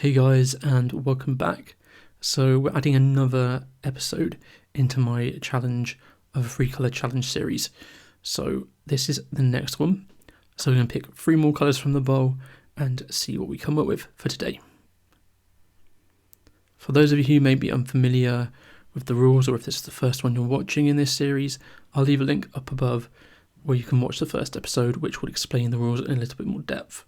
Hey guys, and welcome back. So we're adding another episode into my challenge of a 3 colour challenge series. So this is the next one. So we're going to pick 3 more colours from the bowl and see what we come up with for today. For those of you who may be unfamiliar with the rules, or if this is the first one you're watching in this series, I'll leave a link up above where you can watch the first episode, which will explain the rules in a little bit more depth.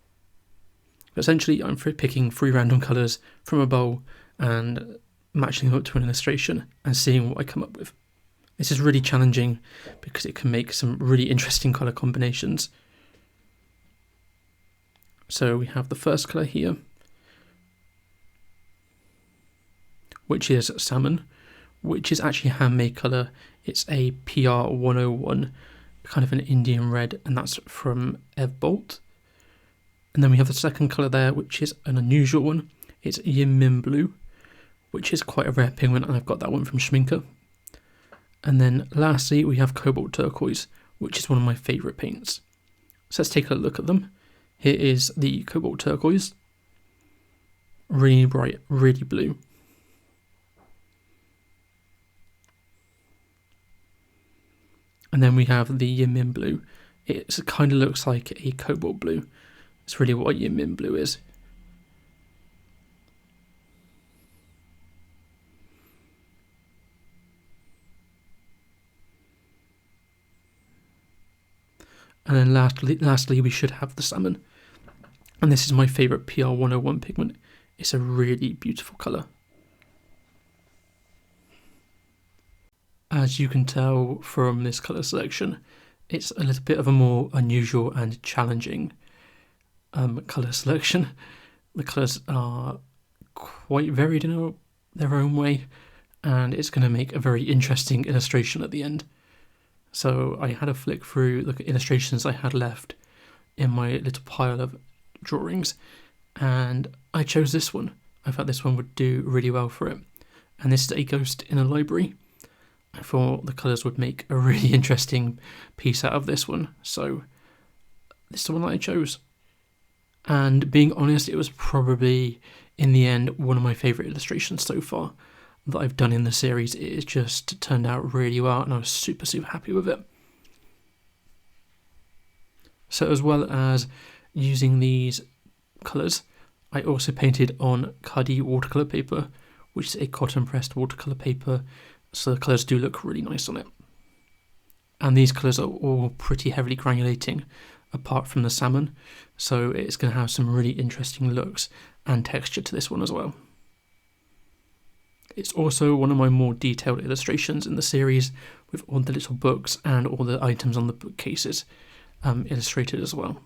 Essentially, I'm picking 3 random colours from a bowl and matching them up to an illustration and seeing what I come up with. This is really challenging because it can make some really interesting colour combinations. So we have the first colour here, which is salmon, which is actually a handmade colour. It's a PR 101, kind of an Indian red, and that's from Evbolt. And then we have the second colour there, which is an unusual one. It's Yin Min Blue, which is quite a rare pigment, and I've got that one from Schminker. And then lastly, we have Cobalt Turquoise, which is one of my favourite paints. So let's take a look at them. Here is the Cobalt Turquoise. Really bright, really blue. And then we have the Yin Min Blue. It kind of looks like a cobalt blue. It's really what Yin Min Blue is. And then lastly, we should have the salmon. And this is my favourite PR 101 pigment. It's a really beautiful colour. As you can tell from this colour selection, it's a little bit of a more unusual and challenging colour selection. The colours are quite varied in their own way, and it's going to make a very interesting illustration at the end. So I had a flick through the illustrations I had left in my little pile of drawings, and I chose this one. I thought this one would do really well for it. And this is a ghost in a library. I thought the colours would make a really interesting piece out of this one, so this is the one that I chose. And being honest, it was probably, in the end, one of my favourite illustrations so far that I've done in the series. It just turned out really well, and I was super happy with it. So as well as using these colours, I also painted on Khadi watercolour paper, which is a cotton pressed watercolour paper, so the colours do look really nice on it. And these colours are all pretty heavily granulating, apart from the salmon, so it's going to have some really interesting looks and texture to this one as well. It's also one of my more detailed illustrations in the series, with all the little books and all the items on the bookcases illustrated as well.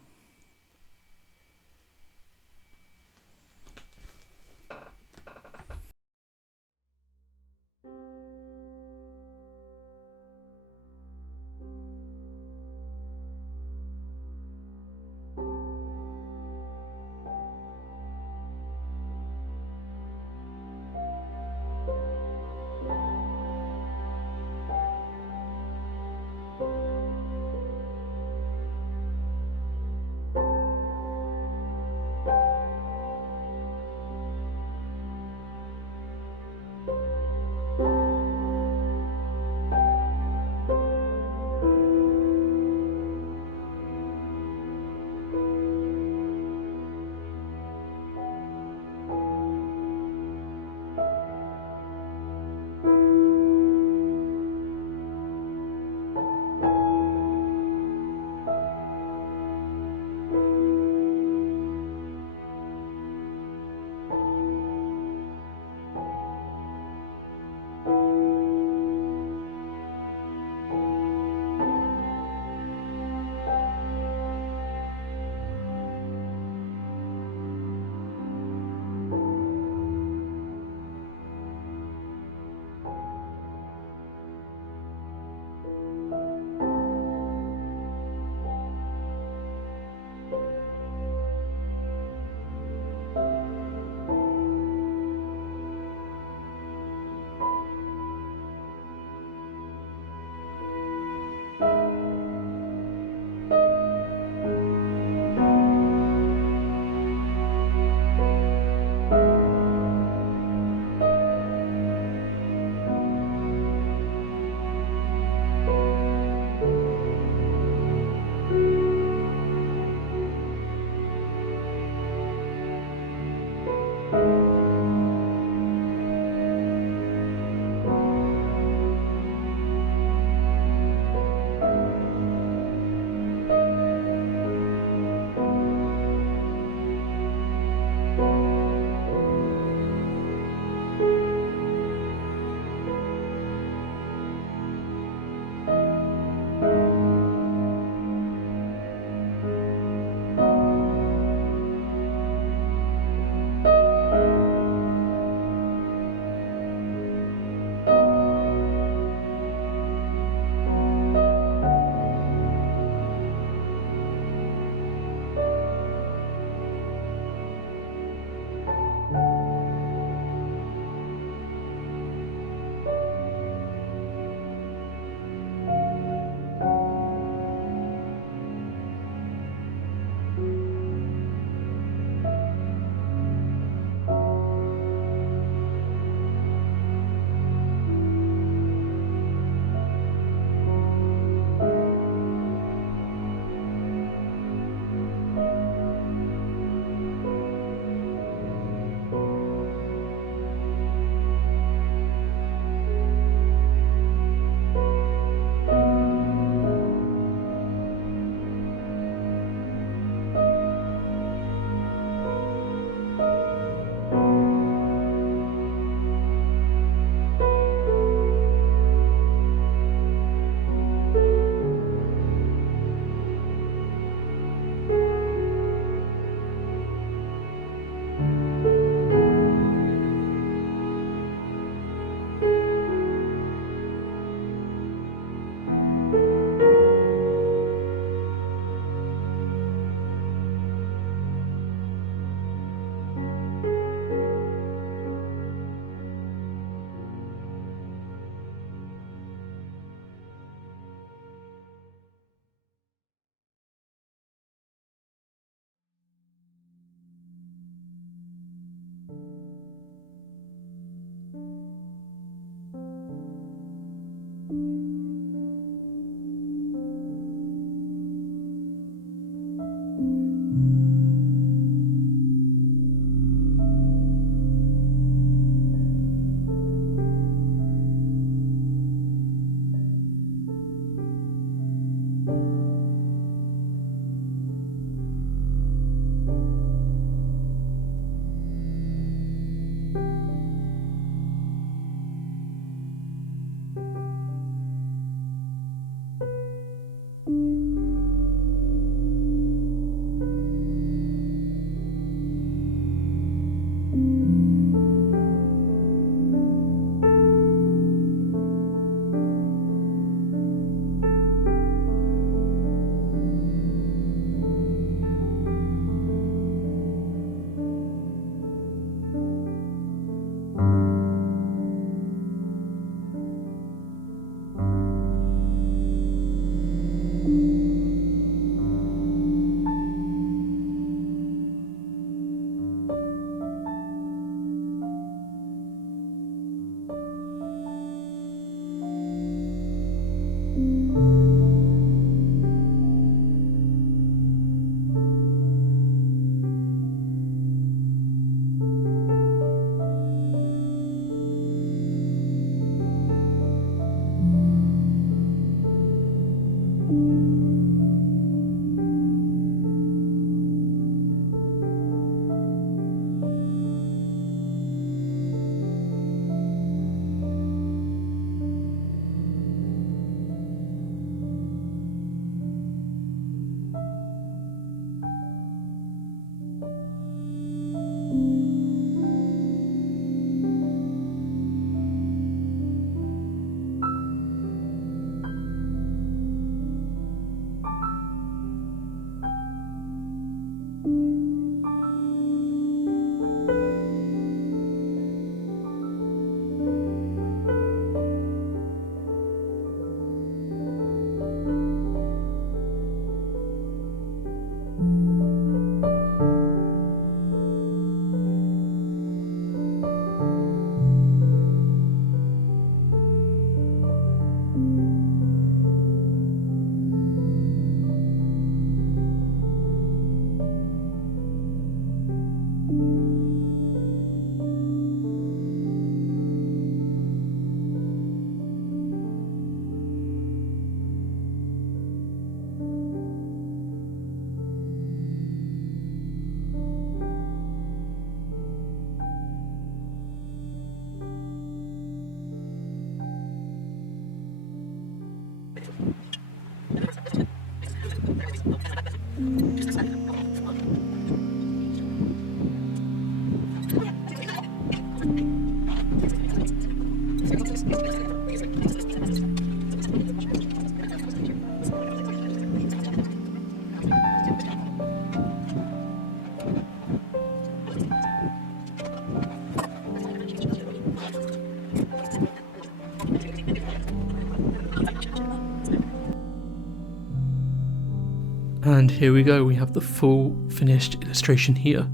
And here we go, we have the full finished illustration here.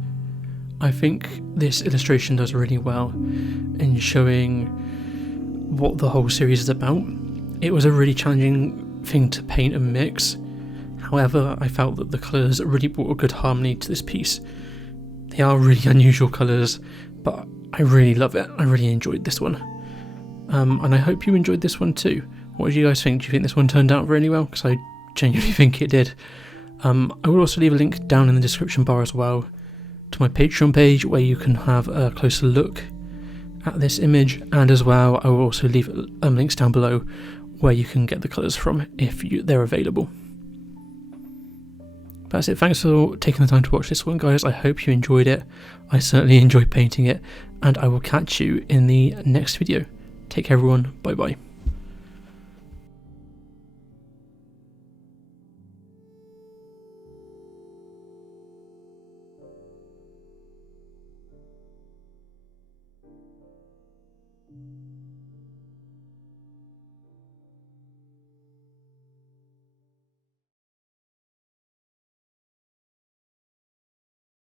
I think this illustration does really well in showing what the whole series is about. It was a really challenging thing to paint and mix. However, I felt that the colours really brought a good harmony to this piece. They are really unusual colours, but I really love it. I really enjoyed this one. And I hope you enjoyed this one too. What do you guys think? Do you think this one turned out really well? Because I genuinely think it did. I will also leave a link down in the description bar as well to my Patreon page where you can have a closer look at this image, and as well I will also leave links down below where you can get the colours from if they're available. That's it. Thanks for taking the time to watch this one, guys. I hope you enjoyed it. I certainly enjoyed painting it, and I will catch you in the next video. Take care, everyone. Bye bye.